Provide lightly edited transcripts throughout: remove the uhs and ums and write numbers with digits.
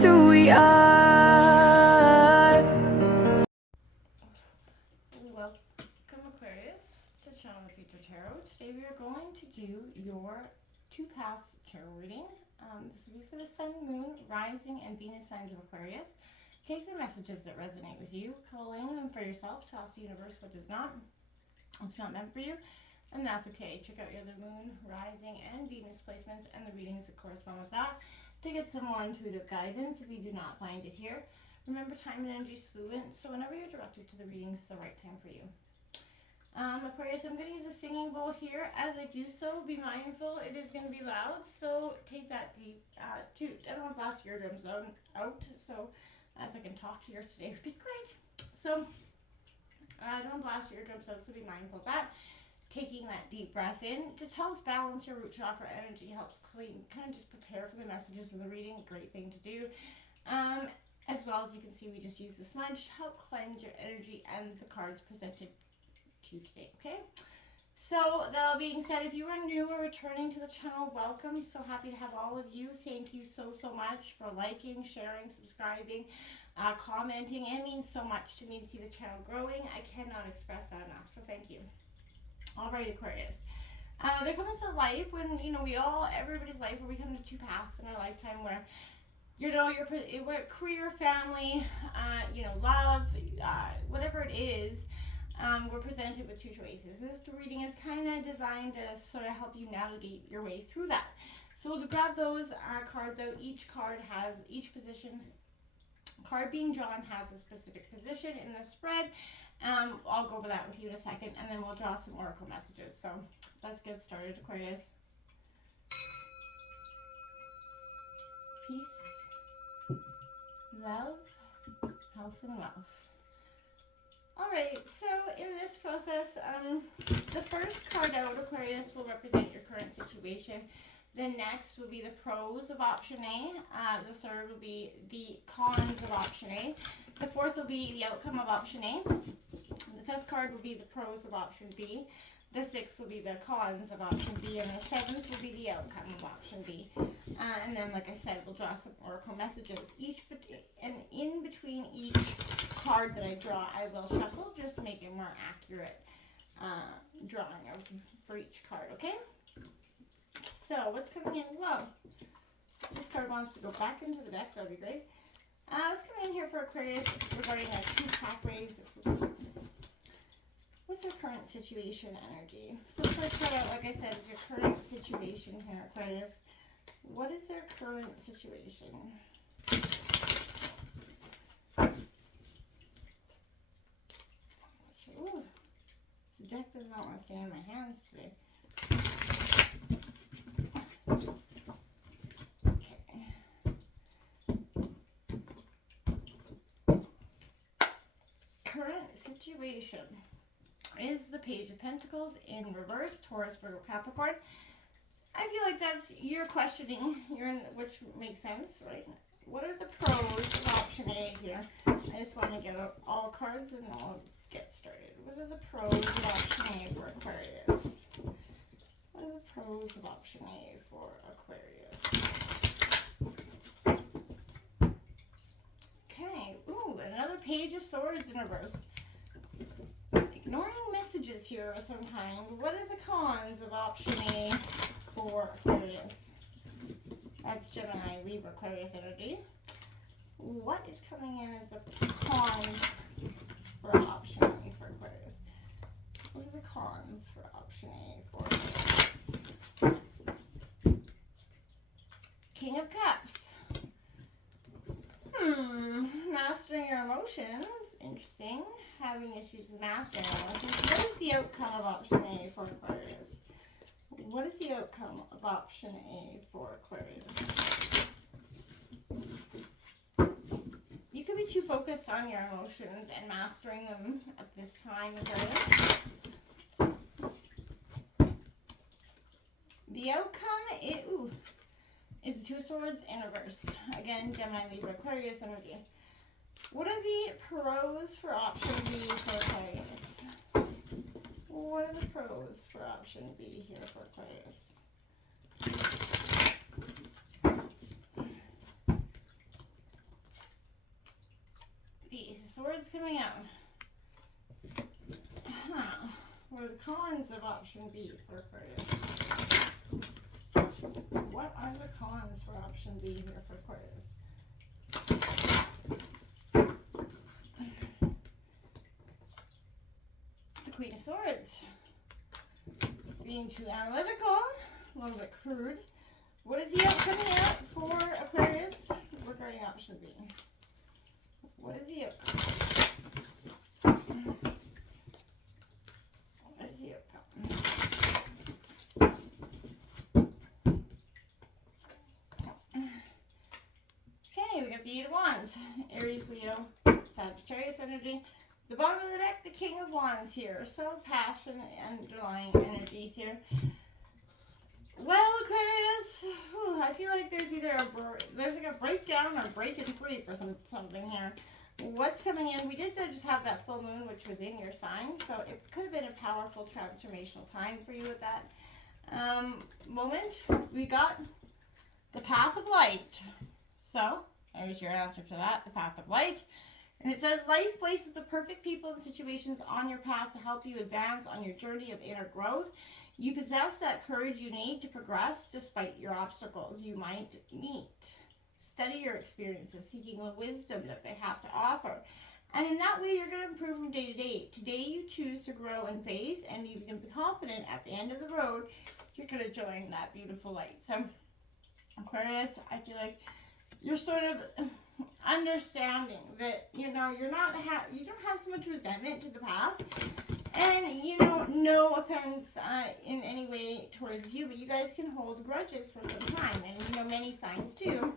just who we are. Welcome, Aquarius, to Channel the Future Tarot. Today we are going to do your 2 paths tarot reading. This will be for the Sun, Moon, Rising, and Venus signs of Aquarius. Take the messages that resonate with you, culling them for yourself, toss the universe what does not. It's not meant for you, and that's okay. Check out your other Moon, Rising, and Venus placements and the readings that correspond with that to get some more intuitive guidance if you do not find it here. Remember, time and energy is fluent, so whenever you're directed to the reading, it's the right time for you. Aquarius, I'm going to use a singing bowl here. As I do so, be mindful, it is going to be loud, so take that deep, I don't want to blast your eardrums out, so if I can talk here today would be great. So, don't blast your eardrums out, so be mindful of that. Taking that deep breath in just helps balance your root chakra energy, helps clean, kind of just prepare for the messages of the reading, a great thing to do. As well as you can see, we just use the smudge to help cleanse your energy and the cards presented to you today, okay? So that being said, if you are new or returning to the channel, welcome. So happy to have all of you. Thank you so much for liking, sharing, subscribing, commenting. It means so much to me to see the channel growing. I cannot express that enough, so thank you. All right, Aquarius. There comes a life when, everybody's life, where we come to 2 paths in our lifetime where, your career, family, love, whatever it is, we're presented with 2 choices. This reading is kind of designed to sort of help you navigate your way through that. So to grab those cards out, each card being drawn has a specific position in the spread. I'll go over that with you in a second, and then we'll draw some oracle messages. So let's get started, Aquarius. Peace, love, health, and wealth. Alright, so in this process, the first card out, Aquarius, will represent your current situation. The next will be the pros of option A. The third will be the cons of option A. The fourth will be the outcome of option A. The fifth card will be the pros of option B. The sixth will be the cons of option B, and the seventh will be the outcome of option B. And then, like I said, we'll draw some oracle messages. And in between each card that I draw, I will shuffle just to make a more accurate drawing for each card, okay? So, what's coming in? Whoa. This card wants to go back into the deck. That would be great. What's coming in here for Aquarius regarding a 2-pack raise? What's your current situation energy? So, first card out, like I said, is your current situation here, Aquarius. What is their current situation? Ooh, this deck does not want to stay in my hands today. Current situation is the Page of Pentacles in reverse, Taurus, Virgo, Capricorn. I feel like that's your questioning, which makes sense, right? What are the pros of option A here? I just want to get out all cards and I'll get started. What are the pros of option A for Aquarius? What are the pros of option A for Aquarius? Okay, ooh, another Page of Swords in reverse. Ignoring messages here of some kind. What are the cons of option A for Aquarius? That's Gemini, Libra, Aquarius energy. What is coming in as the cons for option A for Aquarius? What are the cons for option A for Aquarius? King of Cups. Mastering your emotions. Interesting. Having issues with mastering your emotions. What is the outcome of option A for Aquarius? What is the outcome of option A for Aquarius? You could be too focused on your emotions and mastering them at this time, Aquarius. The outcome is 2 swords in reverse. Again, Gemini, Libra, Aquarius energy. What are the pros for option B for Aquarius? What are the pros for option B here for Aquarius? Swords coming out. What are the cons of option B for Aquarius? What are the cons for option B here for Aquarius? The Queen of Swords. Being too analytical, a little bit crude. What is the outcome coming out for Aquarius regarding option B? What is the outcome? What is the outcome? Okay, we got the Eight of Wands. Aries, Leo, Sagittarius energy. The bottom of the deck, the King of Wands here. So passion and underlying energies here. Well, Aquarius, I feel like there's either there's like a breakdown or breaking free for something here. What's coming in? We did just have that full moon, which was in your sign, so it could have been a powerful transformational time for you at that moment. We got the Path of Light. So there's your answer to that, the Path of Light. And it says, life places the perfect people and situations on your path to help you advance on your journey of inner growth. You possess that courage you need to progress despite your obstacles you might meet. Study your experiences, seeking the wisdom that they have to offer. And in that way, you're going to improve from day to day. Today, you choose to grow in faith, and you can be confident at the end of the road, you're going to join that beautiful light. So, Aquarius, I feel like you're sort of understanding that, you know, you don't have so much resentment to the past, and, you know, no offense in any way towards you, but you guys can hold grudges for some time, and, you know, many signs do.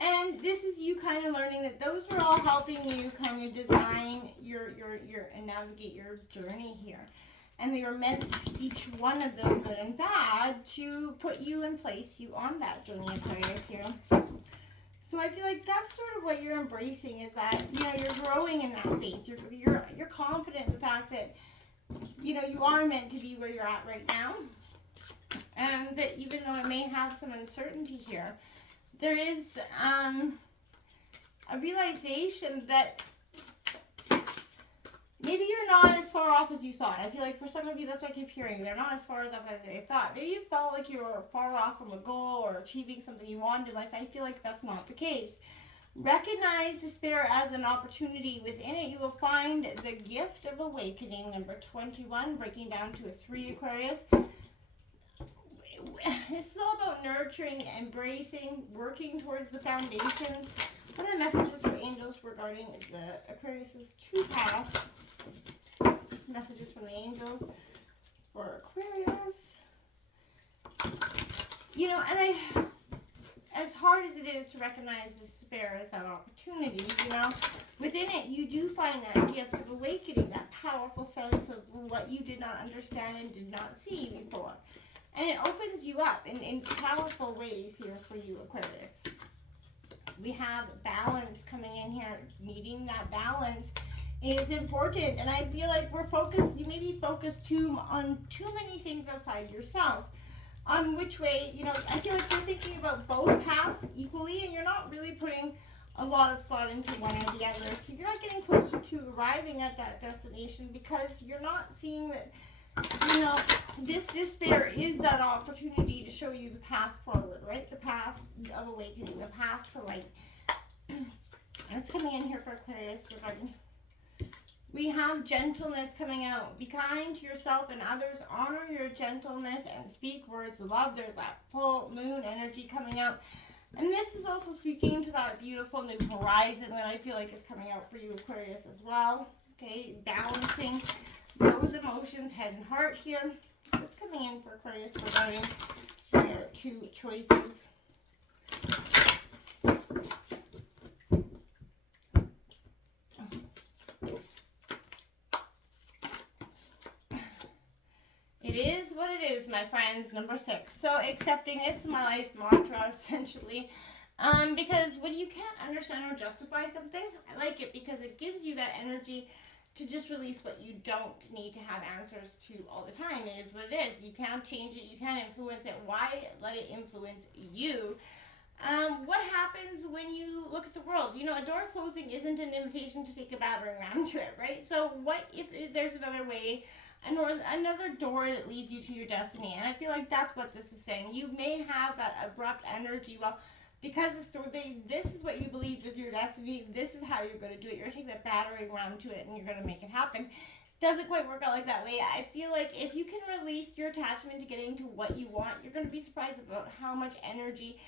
And this is you kind of learning that those were all helping you kind of design your and navigate your journey here. And they were meant, each one of them, good and bad, to put you and place you on that journey, Aquarius here. So I feel like that's sort of what you're embracing, is that, you know, you're growing in that faith. You're confident in the fact that, you know, you are meant to be where you're at right now. And that even though it may have some uncertainty here, there is a realization that maybe you're not as far off as you thought. I feel like for some of you, that's what I keep hearing. They're not as far off as they thought. Maybe you felt like you were far off from a goal or achieving something you wanted in life. I feel like that's not the case. Recognize despair as an opportunity. Within it, you will find the gift of awakening. Number 21, breaking down to a 3, Aquarius. This is all about nurturing, embracing, working towards the foundations. What are the messages for angels regarding the Aquarius's 2 paths? Messages from the angels for Aquarius. You know, and as hard as it is to recognize despair as that opportunity, you know, within it you do find that gift of awakening, that powerful sense of what you did not understand and did not see before. And it opens you up in powerful ways here for you, Aquarius. We have balance coming in here. Needing that balance is important. And I feel like we're focused, you may be focused on too many things outside yourself. On which way, you know, I feel like you're thinking about both paths equally, and you're not really putting a lot of thought into one or the other. So you're not getting closer to arriving at that destination because you're not seeing that, you know, this despair is that opportunity to show you the path forward, right? The path of awakening, the path to light. That's coming in here for Aquarius regarding. We have gentleness coming out. Be kind to yourself and others. Honor your gentleness and speak words of love. There's that full moon energy coming out. And this is also speaking to that beautiful new horizon that I feel like is coming out for you, Aquarius, as well. Okay, balancing those emotions, head and heart here. What's coming in for Aquarius regarding your 2 choices? It is what it is, my friends. Number 6. So accepting is my life mantra, essentially. Because when you can't understand or justify something, I like it because it gives you that energy to just release what you don't need to have answers to all the time. It is what it is. You can't change it. You can't influence it. Why let it influence you? What happens when you look at the world? You know, a door closing isn't an invitation to take a battering ram to it, right? So what if there's another way, another door that leads you to your destiny? And I feel like that's what this is saying. You may have that abrupt energy. Well, because this is what you believed was your destiny. This is how you're going to do it. You're going to take that battering ram to it, and you're going to make it happen. Doesn't quite work out like that way. I feel like if you can release your attachment to getting to what you want, you're going to be surprised about how much energy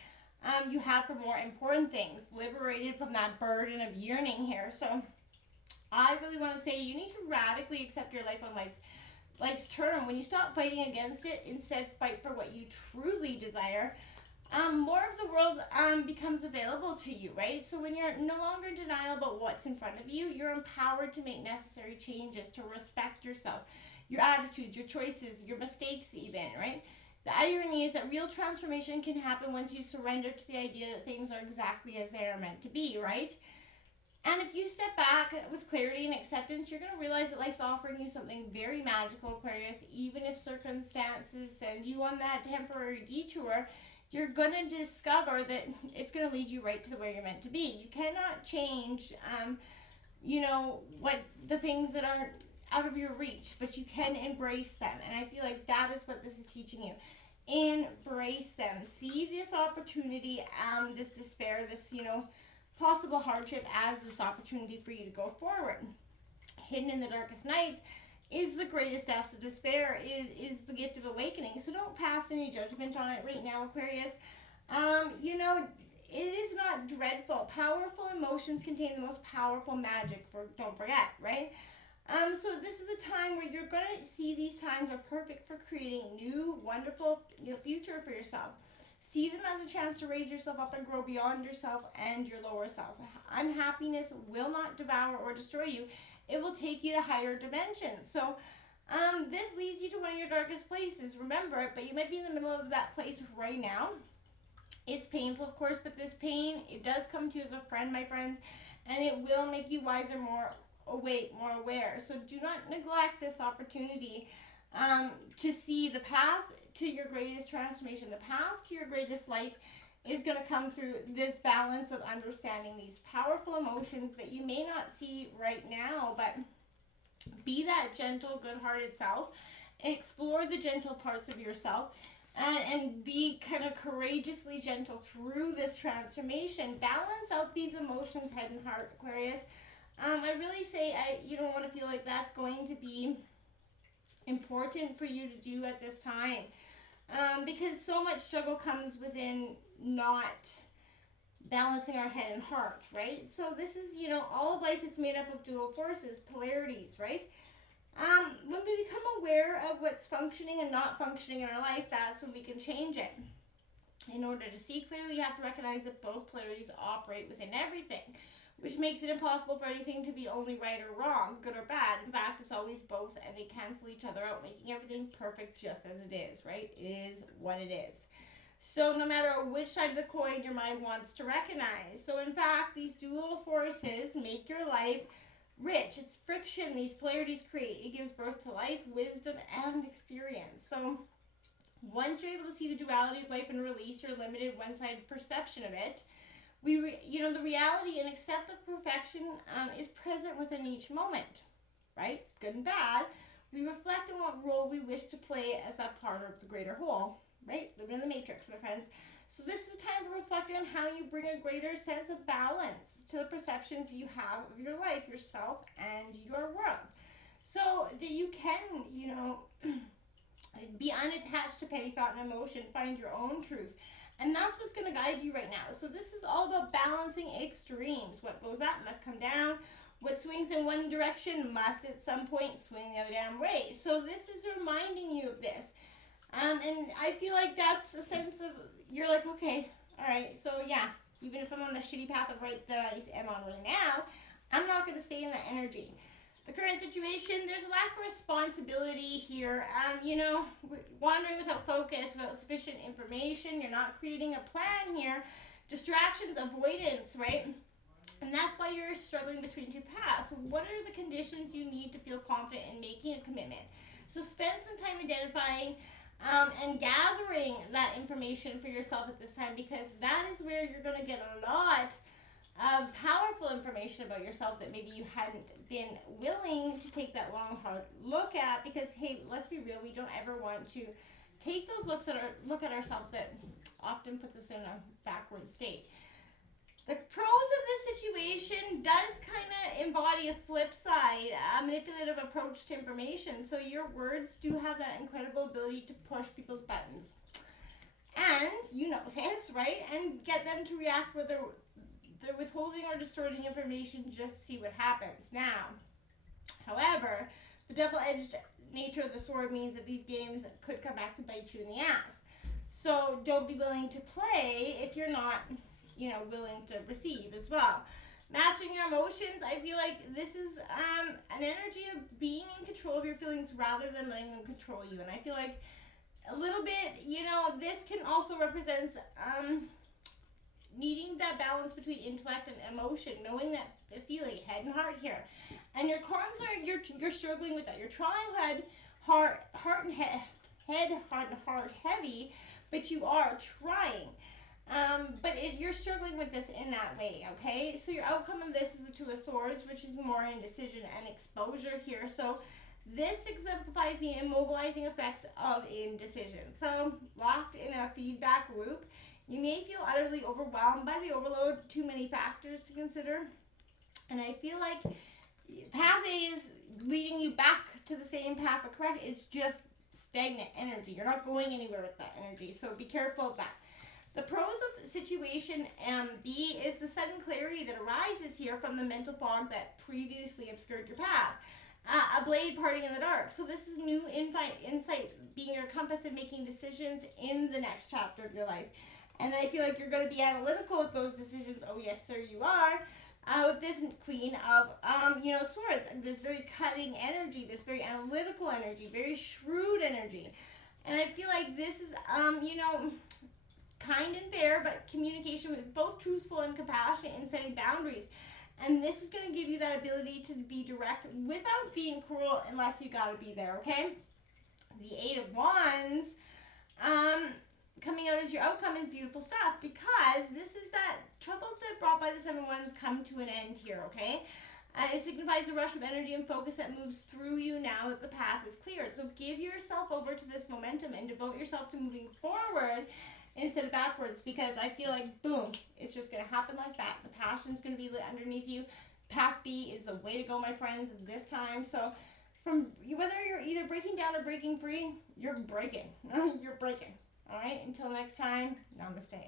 you have for more important things, liberated from that burden of yearning here. So I really want to say you need to radically accept your life on life's term. When you stop fighting against it, instead fight for what you truly desire, more of the world becomes available to you, right? So when you're no longer in denial about what's in front of you, you're empowered to make necessary changes, to respect yourself, your attitudes, your choices, your mistakes even, right? The irony is that real transformation can happen once you surrender to the idea that things are exactly as they are meant to be, right? And if you step back with clarity and acceptance, you're going to realize that life's offering you something very magical, Aquarius. Even if circumstances send you on that temporary detour, you're going to discover that it's going to lead you right to where you're meant to be. You cannot change, what the things that aren't out of your reach, but you can embrace them. And I feel like that is what this is teaching you. Embrace them. See this opportunity, this despair, this, possible hardship as this opportunity for you to go forward. Hidden in the darkest nights is the greatest depths of despair, is the gift of awakening. So don't pass any judgment on it right now, Aquarius. It is not dreadful. Powerful emotions contain the most powerful magic, don't forget, right? So this is a time where you're going to see these times are perfect for creating new, wonderful future for yourself. See them as a chance to raise yourself up and grow beyond yourself and your lower self. Unhappiness will not devour or destroy you. It will take you to higher dimensions. So this leads you to one of your darkest places. Remember it, but you might be in the middle of that place right now. It's painful, of course, but this pain, it does come to you as a friend, my friends, and it will make you wiser, more awake, more aware. So do not neglect this opportunity to see the path to your greatest transformation. The path to your greatest life is going to come through this balance of understanding these powerful emotions that you may not see right now, but be that gentle, good-hearted self. Explore the gentle parts of yourself and be kind of courageously gentle through this transformation. Balance out these emotions, head and heart, Aquarius. I really say you don't want to feel like that's going to be important for you to do at this time, because so much struggle comes within not balancing our head and heart, right? So this is, all of life is made up of dual forces, polarities, right? When we become aware of what's functioning and not functioning in our life, that's when we can change it. In order to see clearly, you have to recognize that both polarities operate within everything, which makes it impossible for anything to be only right or wrong, good or bad. In fact, it's always both, and they cancel each other out, making everything perfect just as it is, right? It is what it is. So no matter which side of the coin your mind wants to recognize. So in fact, these dual forces make your life rich. It's friction these polarities create. It gives birth to life, wisdom, and experience. So once you're able to see the duality of life and release your limited one-sided perception of it, the reality and accept the perfection is present within each moment, right? Good and bad. We reflect on what role we wish to play as a part of the greater whole, right? Living in the matrix, my friends. So this is a time to reflect on how you bring a greater sense of balance to the perceptions you have of your life, yourself, and your world. So that you can, be unattached to petty thought and emotion, find your own truth. And that's what's going to guide you right now. So this is all about balancing extremes. What goes up must come down. What swings in one direction must at some point swing the other damn way. So this is reminding you of this. And I feel like that's a sense of, you're like, okay, all right, so yeah, even if I'm on the shitty path of that I am on right now, I'm not going to stay in that energy. The current situation, there's a lack of responsibility here. Wandering without focus, without sufficient information. You're not creating a plan here. Distractions, avoidance, right? And that's why you're struggling between two paths. What are the conditions you need to feel confident in making a commitment? So spend some time identifying and gathering that information for yourself at this time, because that is where you're going to get a lot of powerful information about yourself that maybe you hadn't been willing to take that long, hard look at. Because, hey, let's be real, we don't ever want to take those look at ourselves that often puts us in a backward state. The pros of this situation does kind of embody a flip side, a manipulative approach to information. So your words do have that incredible ability to push people's buttons. And you notice, right? And get them to react with they're withholding or distorting information just to see what happens. Now, however, the double-edged nature of the sword means that these games could come back to bite you in the ass. So don't be willing to play if you're not, willing to receive as well. Mastering your emotions, I feel like this is an energy of being in control of your feelings rather than letting them control you. And I feel like a little bit, this can also represent needing that balance between intellect and emotion, knowing that feeling, head and heart here. And your cons are you're struggling with that. You're trying heart and head, heart and heart heavy, but you are trying. You're struggling with this in that way, okay? So your outcome of this is the Two of Swords, which is more indecision and exposure here. So this exemplifies the immobilizing effects of indecision. So locked in a feedback loop, you may feel utterly overwhelmed by the overload, too many factors to consider. And I feel like path A is leading you back to the same path, but correct, it's just stagnant energy. You're not going anywhere with that energy, so be careful of that. The pros of situation B is the sudden clarity that arises here from the mental fog that previously obscured your path. A blade parting in the dark. So this is new insight being your compass and making decisions in the next chapter of your life. And I feel like you're going to be analytical with those decisions. Oh, yes, sir, you are. With this Queen of, Swords. This very cutting energy, this very analytical energy, very shrewd energy. And I feel like this is, kind and fair, but communication with both truthful and compassionate in setting boundaries. And this is going to give you that ability to be direct without being cruel unless you got to be there, okay? The Eight of Wands, coming out as your outcome is beautiful stuff, because this is that troubles that brought by the Seven of Wands come to an end here, okay? It signifies the rush of energy and focus that moves through you now that the path is cleared. So give yourself over to this momentum and devote yourself to moving forward instead of backwards, because I feel like, boom, it's just going to happen like that. The passion's going to be lit underneath you. Path B is the way to go, my friends, this time. So whether you're either breaking down or breaking free, you're breaking. You're breaking. All right? Until next time, namaste.